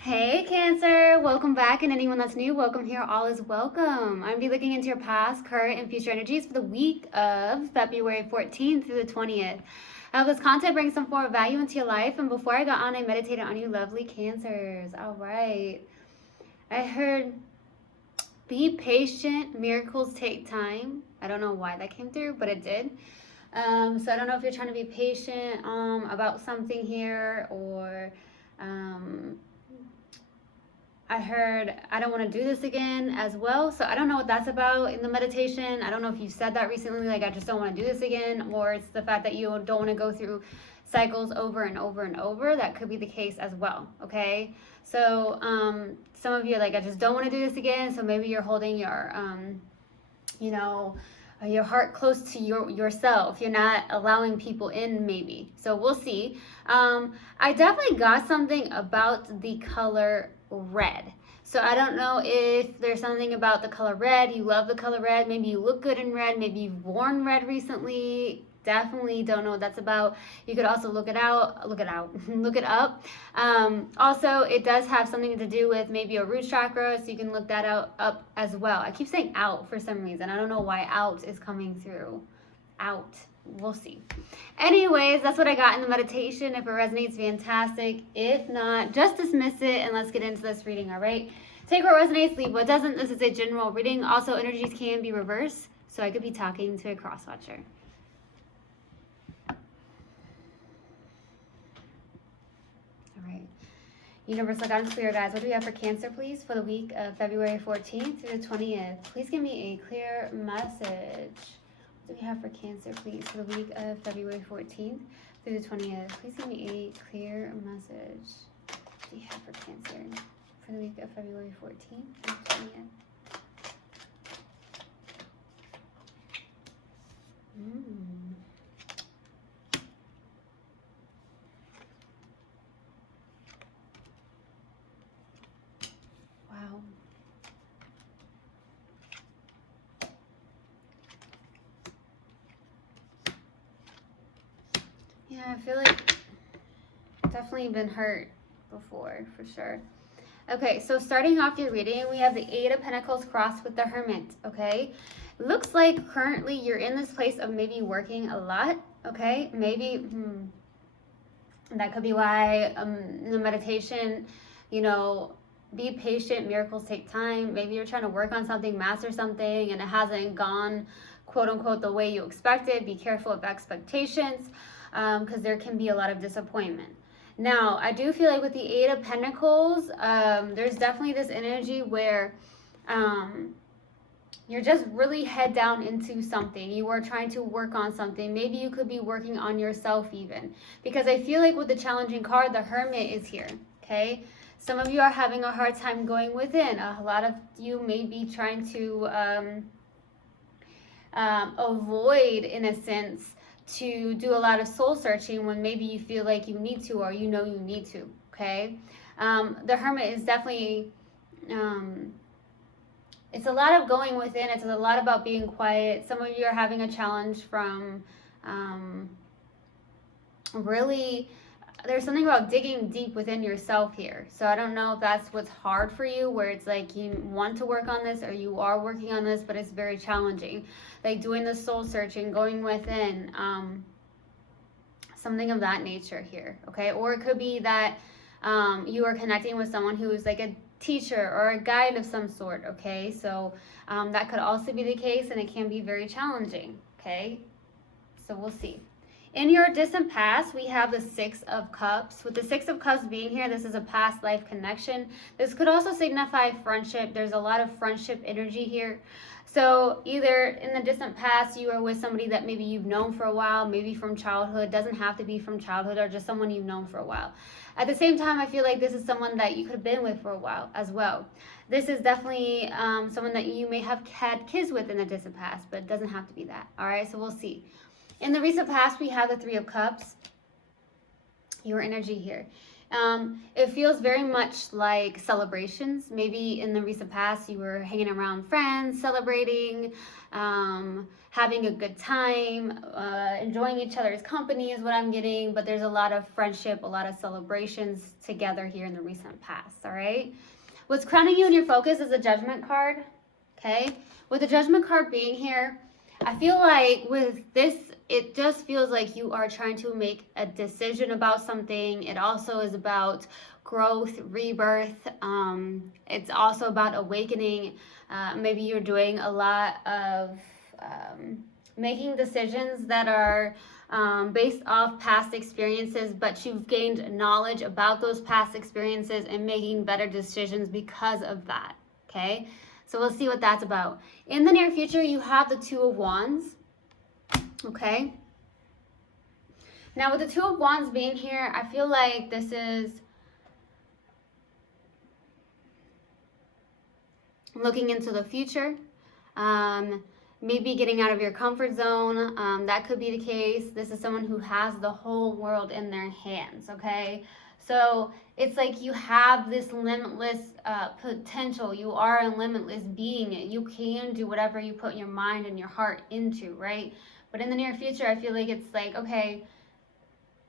Hey Cancer, welcome back, and anyone that's new, welcome here. All is welcome. I'm going to be looking into your past, current, and future energies for the week of February 14th through the 20th. I hope this content brings some form of value into your life, and before I got on, I meditated on you lovely Cancers. All right. I heard be patient, miracles take time. I don't know why that came through, but it did. So I don't know if you're trying to be patient about something here, or I heard I don't want to do this again as well. So I don't know what that's about in the meditation. I don't know if you said that recently, like I just don't want to do this again, or it's the fact that you don't want to go through cycles over and over and over. That could be the case as well. Okay. So some of you are like, I just don't want to do this again. So maybe you're holding your your heart close to yourself. You're not allowing people in, maybe. So we'll see. I definitely got something about the color red. So I don't know if there's something about the color red. You love the color red. Maybe you look good in red. Maybe you've worn red recently. Definitely don't know what that's about. You could also look it up. Also, it does have something to do with maybe a root chakra, so you can look that up as well. I keep saying out for some reason. I don't know why out is coming through. Out. We'll see. Anyways, that's what I got in the meditation. If it resonates, fantastic. If not, just dismiss it and let's get into this reading, all right? Take what resonates, leave what doesn't. This is a general reading. Also, energies can be reversed, so I could be talking to a cross-watcher. Universal Guidance Clear, guys. What do we have for Cancer, please, for the week of February 14th through the 20th? Please give me a clear message. What do we have for Cancer, please, for the week of February 14th through the 20th? Please give me a clear message. What do you have for Cancer for the week of February 14th through the 20th? Wow. Yeah, I feel like definitely been hurt before, for sure. Okay, so starting off your reading, we have the Eight of Pentacles crossed with the Hermit, okay? Looks like currently you're in this place of maybe working a lot, okay? Maybe, that could be why in the meditation, be patient, miracles take time. Maybe you're trying to work on something, master something, and it hasn't gone, quote unquote, the way you expected. Be careful of expectations, because there can be a lot of disappointment. Now, I do feel like with the Eight of Pentacles, there's definitely this energy where you're just really head down into something. You are trying to work on something. Maybe you could be working on yourself even. Because I feel like with the challenging card, the Hermit is here, okay? Some of you are having a hard time going within. A lot of you may be trying to avoid, in a sense, to do a lot of soul searching when maybe you feel like you need to, or you need to, okay? The Hermit is definitely, it's a lot of going within. It's a lot about being quiet. Some of you are having a challenge from really, there's something about digging deep within yourself here. So I don't know if that's what's hard for you, where it's like you want to work on this or you are working on this, but it's very challenging. Like doing the soul searching, going within, something of that nature here, okay? Or it could be that you are connecting with someone who is like a teacher or a guide of some sort, okay? So that could also be the case, and it can be very challenging, okay? So we'll see. In your distant past, we have the Six of Cups. With the Six of Cups being here, this is a past life connection. This could also signify friendship. There's a lot of friendship energy here. So either in the distant past, you are with somebody that maybe you've known for a while, maybe from childhood. Doesn't have to be from childhood, or just someone you've known for a while. At the same time, I feel like this is someone that you could have been with for a while as well. This is definitely someone that you may have had kids with in the distant past, but it doesn't have to be that. All right, so we'll see. In the recent past, we have the Three of Cups, your energy here. It feels very much like celebrations. Maybe in the recent past, you were hanging around friends, celebrating, having a good time, enjoying each other's company is what I'm getting. But there's a lot of friendship, a lot of celebrations together here in the recent past, all right? What's crowning you in your focus is the Judgment card, okay? With the Judgment card being here, I feel like with this, it just feels like you are trying to make a decision about something. It also is about growth, rebirth. It's also about awakening. Maybe you're doing a lot of making decisions that are based off past experiences, but you've gained knowledge about those past experiences and making better decisions because of that, okay? So we'll see what that's about. In the near future, you have the Two of Wands, okay? Now with the Two of Wands being here, I feel like this is looking into the future, maybe getting out of your comfort zone. That could be the case. This is someone who has the whole world in their hands, okay? So it's like you have this limitless potential. You are a limitless being. You can do whatever you put your mind and your heart into, right? But in the near future, I feel like it's like, okay,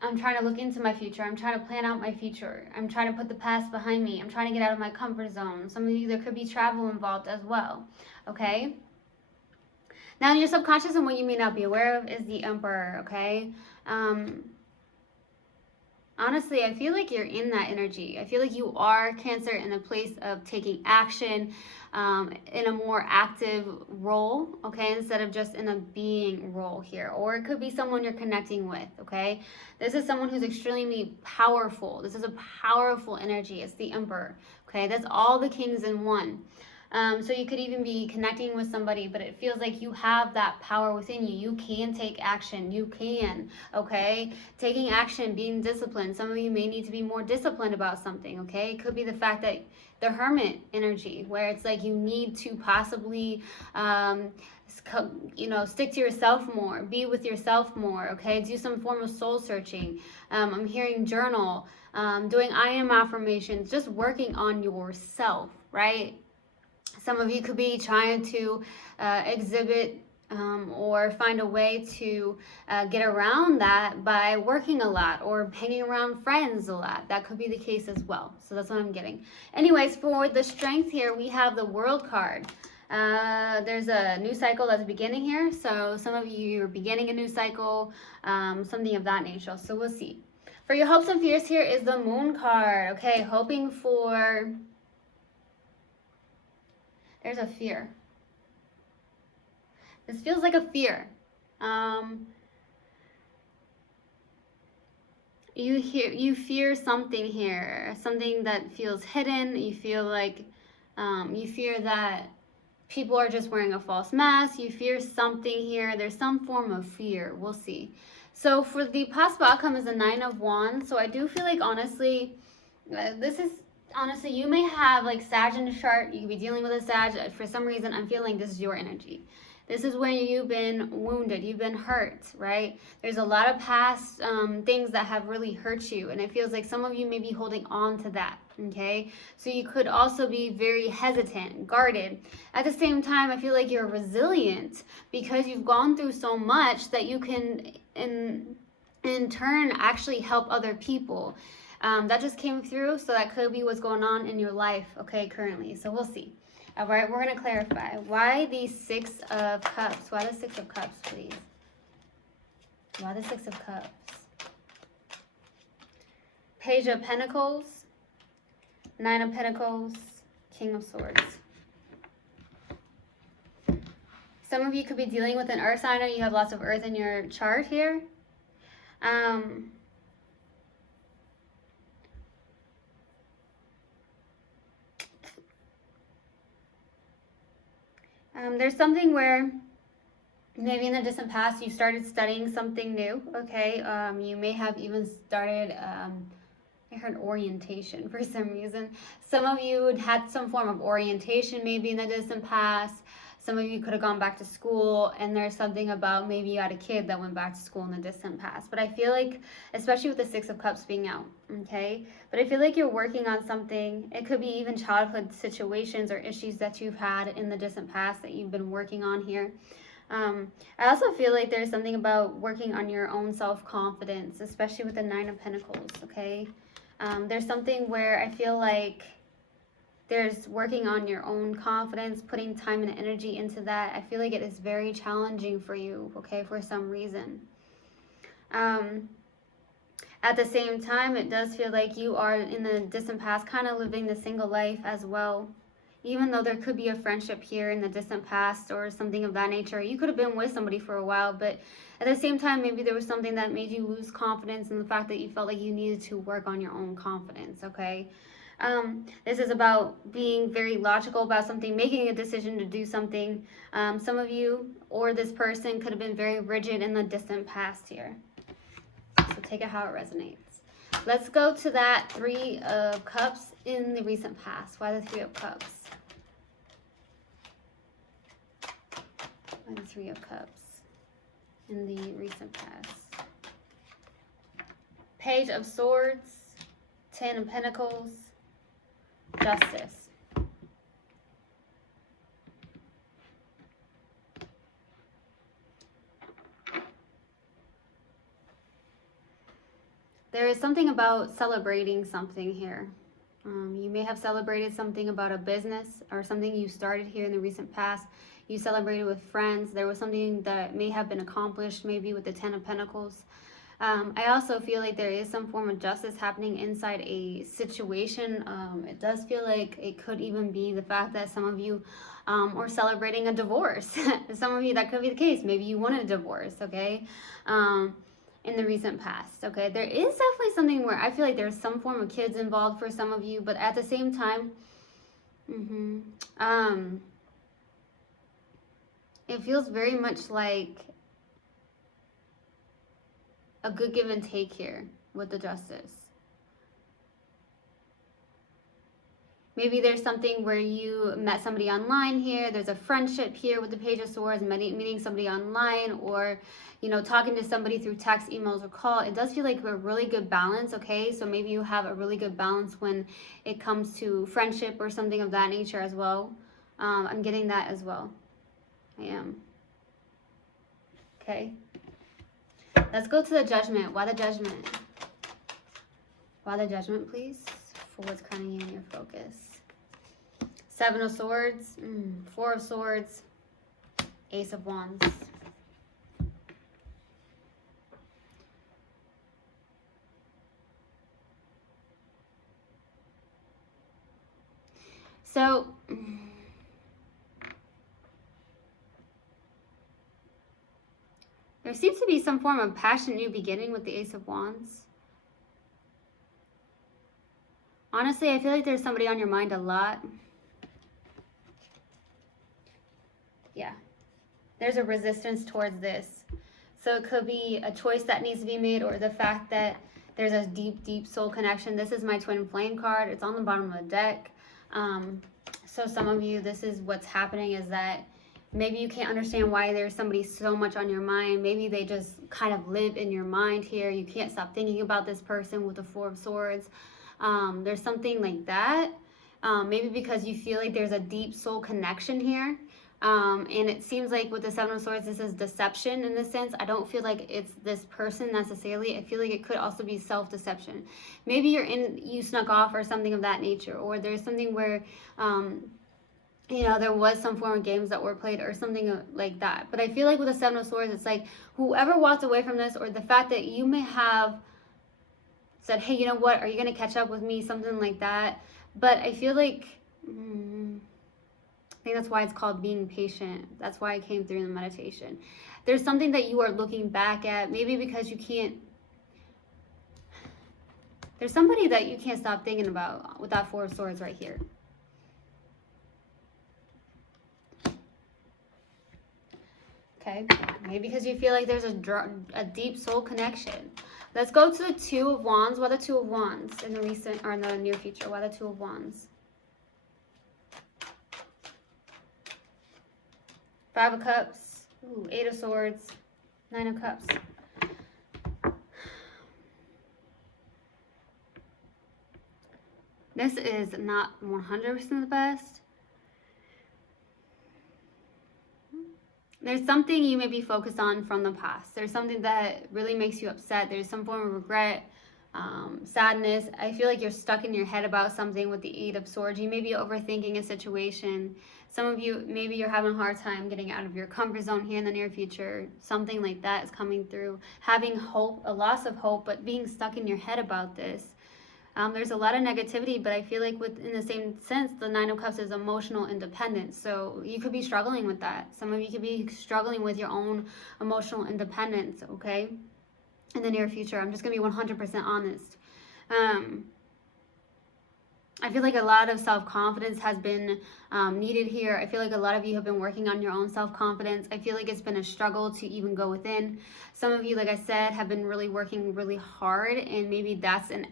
I'm trying to look into my future. I'm trying to plan out my future. I'm trying to put the past behind me. I'm trying to get out of my comfort zone. Some of you, there could be travel involved as well, okay? Now in your subconscious, and what you may not be aware of is the Emperor, okay? Honestly, I feel like you're in that energy. I feel like you are Cancer in a place of taking action, in a more active role, okay, instead of just in a being role here. Or it could be someone you're connecting with, okay? This is someone who's extremely powerful. This is a powerful energy. It's the Emperor, okay? That's all the kings in one. So you could even be connecting with somebody, but it feels like you have that power within you. You can take action. You can, okay? Taking action, being disciplined. Some of you may need to be more disciplined about something, okay? It could be the fact that the Hermit energy, where it's like you need to possibly, stick to yourself more, be with yourself more, okay? Do some form of soul searching. I'm hearing journal, doing I am affirmations, just working on yourself, right? Some of you could be trying to exhibit or find a way to get around that by working a lot or hanging around friends a lot. That could be the case as well. So that's what I'm getting. Anyways, for the strength here, we have the World card. There's a new cycle that's beginning here. So some of you are beginning a new cycle, something of that nature. So we'll see. For your hopes and fears here is the Moon card. Okay, hoping for... There's a fear. This feels like a fear. You fear something here, something that feels hidden. You feel like you fear that people are just wearing a false mask. You fear something here. There's some form of fear. We'll see. So for the possible outcome is the Nine of Wands. So I do feel like honestly, honestly, you may have like Sag in the chart. You could be dealing with a Sag. For some reason, I'm feeling this is your energy. This is when you've been wounded, you've been hurt, right? There's a lot of past things that have really hurt you, and it feels like some of you may be holding on to that, okay? So you could also be very hesitant, guarded. At the same time, I feel like you're resilient because you've gone through so much that you can, in turn, actually help other people. That just came through, so that could be what's going on in your life, okay, currently. So we'll see. All right, we're going to clarify. Why the Six of Cups? Why the Six of Cups, please? Why the Six of Cups? Page of Pentacles, Nine of Pentacles, King of Swords. Some of you could be dealing with an earth sign. You have lots of earth in your chart here. There's something where maybe in the distant past you started studying something new, okay? You may have even started, I heard orientation for some reason. Some of you had some form of orientation maybe in the distant past. Some of you could have gone back to school, and there's something about maybe you had a kid that went back to school in the distant past. But I feel like, especially with the Six of Cups being out, okay? But I feel like you're working on something. It could be even childhood situations or issues that you've had in the distant past that you've been working on here. I also feel like there's something about working on your own self-confidence, especially with the Nine of Pentacles, okay? There's something where I feel like there's working on your own confidence, putting time and energy into that. I feel like it is very challenging for you, okay, for some reason. At the same time, it does feel like you are in the distant past kind of living the single life as well. Even though there could be a friendship here in the distant past or something of that nature. You could have been with somebody for a while, but at the same time, maybe there was something that made you lose confidence in the fact that you felt like you needed to work on your own confidence, okay? This is about being very logical about something, making a decision to do something. Some of you or this person could have been very rigid in the distant past here. So take it how it resonates. Let's go to that Three of Cups in the recent past. Why the Three of Cups? Why the Three of Cups in the recent past? Page of Swords, Ten of Pentacles, Justice. There is something about celebrating something here. You may have celebrated something about a business or something you started here in the recent past. You celebrated with friends. There was something that may have been accomplished, maybe with the Ten of Pentacles. I also feel like there is some form of justice happening inside a situation. It does feel like it could even be the fact that some of you are celebrating a divorce. Some of you, that could be the case. Maybe you wanted a divorce, okay? In the recent past, okay? There is definitely something where I feel like there's some form of kids involved for some of you, but at the same time, it feels very much like a good give and take here with the Justice. Maybe there's something where you met somebody online here. There's a friendship here with the Page of Swords, meeting somebody online, or, you know, talking to somebody through text, emails, or call. It does feel like a really good balance, okay? So maybe you have a really good balance when it comes to friendship or something of that nature as well. I'm getting that as well. I am. Okay. Let's go to the Judgment. Why the Judgment? Why the Judgment, please? For what's kind of in your focus. Seven of Swords, Four of Swords, Ace of Wands. So, there seems to be some form of passionate new beginning with the Ace of Wands. Honestly, I feel like there's somebody on your mind a lot. Yeah. There's a resistance towards this. So it could be a choice that needs to be made, or the fact that there's a deep, deep soul connection. This is my Twin Flame card. It's on the bottom of the deck. So some of you, this is what's happening, is that maybe you can't understand why there's somebody so much on your mind. Maybe they just kind of live in your mind here. You can't stop thinking about this person with the Four of Swords. There's something like that. Maybe because you feel like there's a deep soul connection here. And it seems like with the Seven of Swords, this is deception in this sense. I don't feel like it's this person necessarily. I feel like it could also be self-deception. Maybe you snuck off or something of that nature. Or there's something where, you know, there was some form of games that were played or something like that. But I feel like with the Seven of Swords, it's like whoever walked away from this, or the fact that you may have said, hey, you know what, are you going to catch up with me? Something like that. But I feel like, I think that's why it's called being patient. That's why I came through in the meditation. There's something that you are looking back at, maybe because you can't, there's somebody that you can't stop thinking about with that Four of Swords right here. Okay, maybe because you feel like there's a deep soul connection. Let's go to the Two of Wands. Why the Two of Wands in the recent or in the near future? Why the Two of Wands? Five of Cups. Ooh, Eight of Swords. Nine of Cups. This is not 100% the best. There's something you may be focused on from the past. There's something that really makes you upset. There's some form of regret, sadness. I feel like you're stuck in your head about something with the Eight of Swords. You may be overthinking a situation. Some of you, maybe you're having a hard time getting out of your comfort zone here in the near future. Something like that is coming through. Having hope, a loss of hope, but being stuck in your head about this. There's a lot of negativity, but I feel like in the same sense, the Nine of Cups is emotional independence. So you could be struggling with that. Some of you could be struggling with your own emotional independence, okay? In the near future. I'm just going to be 100% honest. I feel like a lot of self-confidence has been needed here. I feel like a lot of you have been working on your own self-confidence. I feel like it's been a struggle to even go within. Some of you, like I said, have been really working really hard, and maybe that's an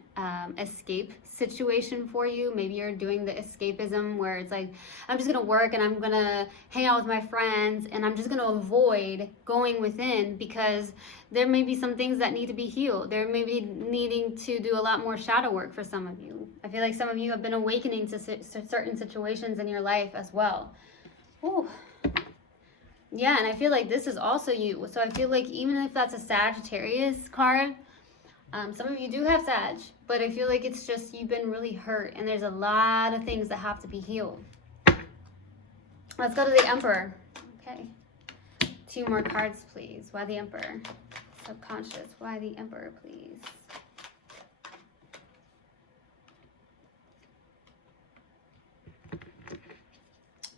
escape situation for you. Maybe you're doing the escapism where it's like, I'm just going to work and I'm going to hang out with my friends and I'm just going to avoid going within because there may be some things that need to be healed. There may be needing to do a lot more shadow work for some of you. I feel like some of you have been awakening to certain situations in your life as well. Ooh. Yeah, and I feel like this is also you. So I feel like even if that's a Sagittarius card, some of you do have Sag, but I feel like it's just you've been really hurt and there's a lot of things that have to be healed. Let's go to the Emperor. Okay. 2 more cards, please. Why the Emperor? Subconscious. Why the Emperor, please?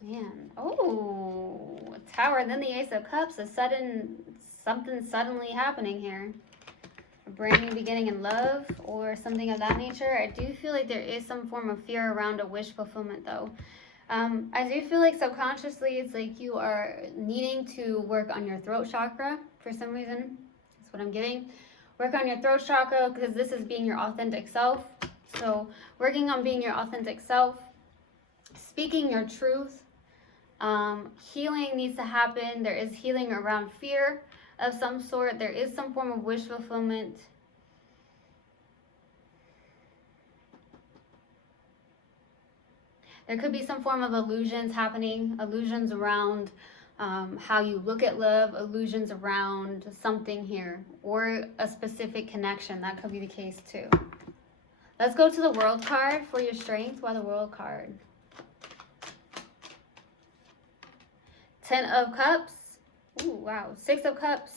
Man. Oh, Tower and then the Ace of Cups. Something suddenly happening here. A brand new beginning in love or something of that nature. I do feel like there is some form of fear around a wish fulfillment though. I do feel like subconsciously it's like you are needing to work on your throat chakra for some reason. That's what I'm getting. Work on your throat chakra because this is being your authentic self. So working on being your authentic self, speaking your truth. Healing needs to happen. There is healing around fear of some sort. There is some form of wish fulfillment. There could be some form of illusions happening, illusions around how you look at love, illusions around something here, or a specific connection. That could be the case too. Let's go to the World card for your strength. Why the World card? 10 of Cups. Ooh, wow. 6 of Cups.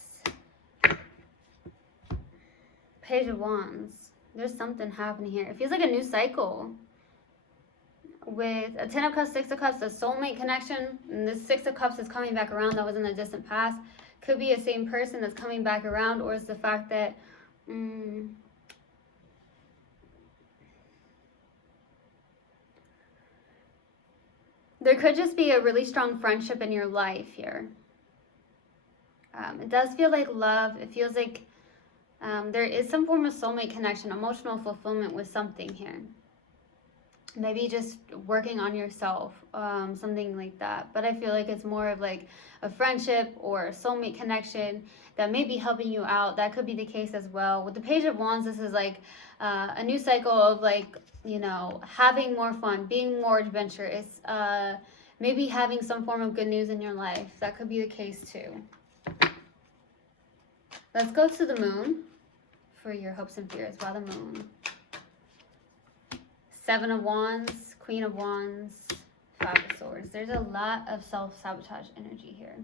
Page of Wands. There's something happening here. It feels like a new cycle. With a 10 of Cups, 6 of Cups, a soulmate connection. And this 6 of Cups is coming back around. That was in the distant past. Could be a same person that's coming back around. Or it's the fact that... there could just be a really strong friendship in your life here. It does feel like love. It feels like there is some form of soulmate connection, emotional fulfillment with something here. Maybe just working on yourself, something like that. But I feel like it's more of like a friendship or a soulmate connection that may be helping you out. That could be the case as well. With the Page of Wands, this is like a new cycle of like, you know, having more fun, being more adventurous, maybe having some form of good news in your life. That could be the case too. Let's go to the Moon for your hopes and fears. Why the Moon? 7 of Wands, Queen of Wands, 5 of Swords. There's a lot of self-sabotage energy here.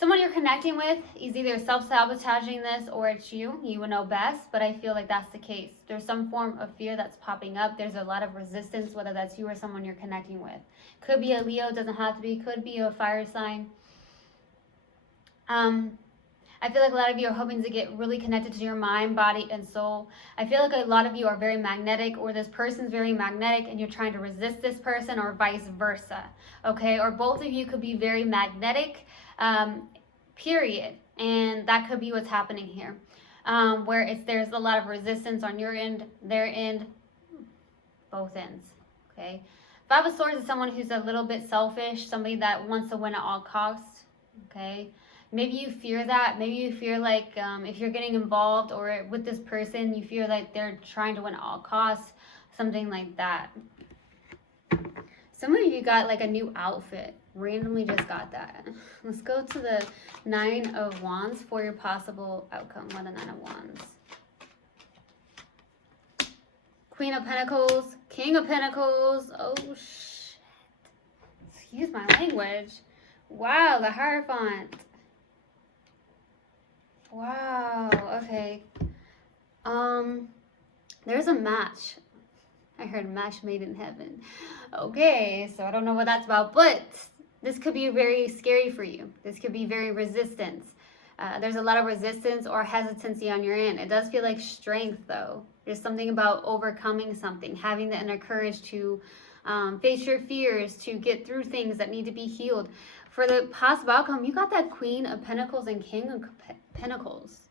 Someone you're connecting with is either self-sabotaging this or it's you. You would know best, but I feel like that's the case. There's some form of fear that's popping up. There's a lot of resistance, whether that's you or someone you're connecting with. Could be a Leo, doesn't have to be. Could be a fire sign. I feel like a lot of you are hoping to get really connected to your mind, body, and soul. I feel like a lot of you are very magnetic, or this person's very magnetic and you're trying to resist this person, or vice versa, okay? Or both of you could be very magnetic, period. And that could be what's happening here, where there's a lot of resistance on your end, their end, both ends, okay? 5 of Swords is someone who's a little bit selfish, somebody that wants to win at all costs. Okay, maybe you fear that. Maybe you fear like if you're getting involved or with this person, you feel like they're trying to win at all costs, something like that. Some of you got like a new outfit. Randomly just got that. Let's go to the Nine of Wands for your possible outcome. What a Nine of Wands. Queen of Pentacles, King of Pentacles. Oh, shit. Excuse my language. Wow, the Hierophant. Wow, okay. There's a match. I heard match made in heaven. Okay, so I don't know what that's about, but this could be very scary for you. This could be very resistance. There's a lot of resistance or hesitancy on your end. It does feel like strength, though. There's something about overcoming something, having the inner courage to face your fears, to get through things that need to be healed. For the possible outcome, you got that Queen of Pentacles and King of Pentacles.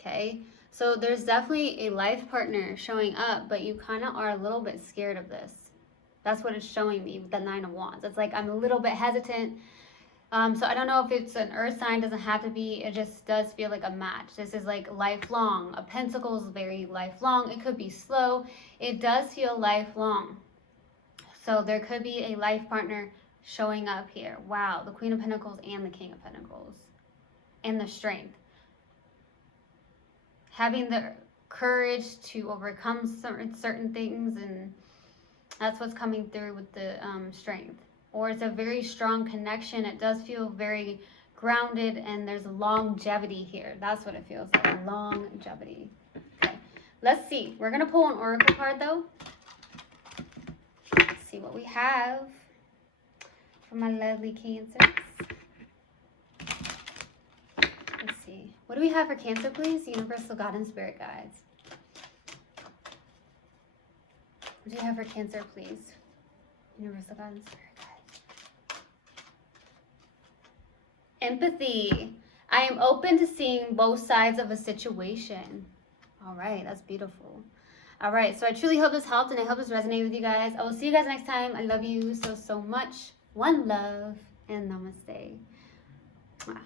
Okay, so there's definitely a life partner showing up, but you kind of are a little bit scared of this. That's what it's showing me with the Nine of Wands. It's like I'm a little bit hesitant. So I don't know if it's an earth sign, doesn't have to be. It just does feel like a match. This is like lifelong. A pentacle is very lifelong. It could be slow. It does feel lifelong. So there could be a life partner showing up here. Wow, the Queen of Pentacles and the King of Pentacles. And the strength. Having the courage to overcome certain things, and that's what's coming through with the strength. Or it's a very strong connection. It does feel very grounded, and there's longevity here. That's what it feels like, longevity. Okay, let's see. We're going to pull an oracle card, though. Let's see what we have for my lovely Cancers. Let's see. What do we have for Cancer, please? Universal God and Spirit Guides. What do you have for Cancer, please? Universal God and Spirit Guides. Empathy. I am open to seeing both sides of a situation. All right, that's beautiful. All right, so I truly hope this helped and I hope this resonated with you guys. I will see you guys next time. I love you so much. One love and namaste. Mwah.